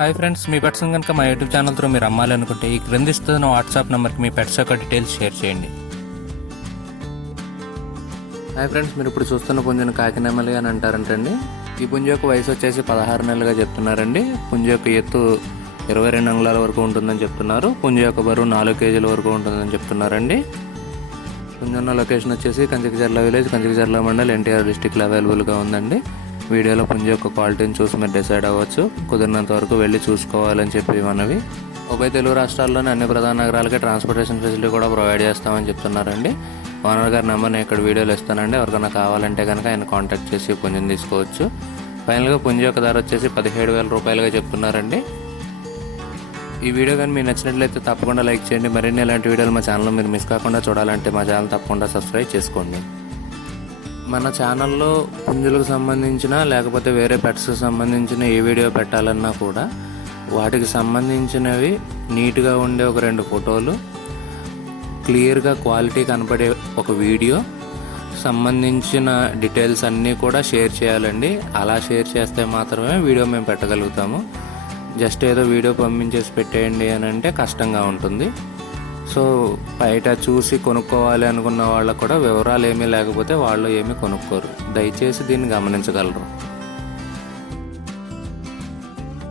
Hi friends, మీ pets కనుక మా YouTube channel through మీరు అమ్మాలి అనుకుంటే ఈ క్రింది ఇస్తున్న వాట్సాప్ నెంబర్కి మీ పెట్స్ యొక్క డీటెయిల్స్ షేర్ చేయండి. హాయ్ ఫ్రెండ్స్, మీరు ఇప్పుడు చూస్తున్న పుంజుని కాకినెమలి అని అంటారంటండి. ఈ పుంజు యొక్క వయసు వచ్చేసి 16 నెలలుగా చెప్తున్నారండి. పుంజు యొక్క ఎత్తు 22 అంగుళాల వరకు ఉంటుందని చెప్తున్నారు. పుంజు యొక్క బరువు 4 కేజీల వరకు ఉంటుందని చెప్తున్నారండి. పుంజు ఉన్న లొకేషన్ వచ్చేసి కంచికచర్ల విలేజ్, కంచికచర్ల మండల్, ఎన్టీఆర్ డిస్టిక్లో అవైలబుల్గా ఉందండి. వీడియోలో పుంజు యొక్క క్వాలిటీని చూసి మీరు డిసైడ్ అవ్వచ్చు. కుదిరినంత వరకు వెళ్ళి చూసుకోవాలని చెప్పి మనవి. ఉభయ తెలుగు రాష్ట్రాల్లోని అన్ని ప్రధాన నగరాలకి ట్రాన్స్పోర్టేషన్ ఫెసిలిటీ కూడా ప్రొవైడ్ చేస్తామని చెప్తున్నారండి. ఓనర్ గారి నెంబర్ నేను ఇక్కడ వీడియోలో ఇస్తానండి. ఎవరికైనా కావాలంటే కనుక ఆయన కాంటాక్ట్ చేసి పుంజుని తీసుకోవచ్చు. ఫైనల్గా పుంజు యొక్క ధర వచ్చేసి 17,000 రూపాయలుగా చెప్తున్నారండి. ఈ వీడియో కానీ మీకు నచ్చినట్లయితే తప్పకుండా లైక్ చేయండి. మరిన్ని ఇలాంటి వీడియోలు మా ఛానల్లో మీరు మిస్ కాకుండా చూడాలంటే మా ఛానల్ తప్పకుండా సబ్స్క్రైబ్ చేసుకోండి. మన ఛానల్లో పుంజులకు సంబంధించిన లేకపోతే వేరే పెట్స్కి సంబంధించిన ఏ వీడియో పెట్టాలన్నా కూడా వాటికి సంబంధించినవి నీట్గా ఉండే ఒక 2 ఫోటోలు, క్లియర్గా క్వాలిటీ కనపడే ఒక వీడియో, సంబంధించిన డీటెయిల్స్ అన్నీ కూడా షేర్ చేయాలండి. అలా షేర్ చేస్తే మాత్రమే వీడియో మేము పెట్టగలుగుతాము. జస్ట్ ఏదో వీడియో పంపించేసి పెట్టేయండి అని అంటే కష్టంగా ఉంటుంది. సో బయట చూసి కొనుక్కోవాలి అనుకున్న వాళ్ళకు కూడా వివరాలు ఏమీ లేకపోతే వాళ్ళు ఏమీ కొనుక్కోరు. దయచేసి దీన్ని గమనించగలరు.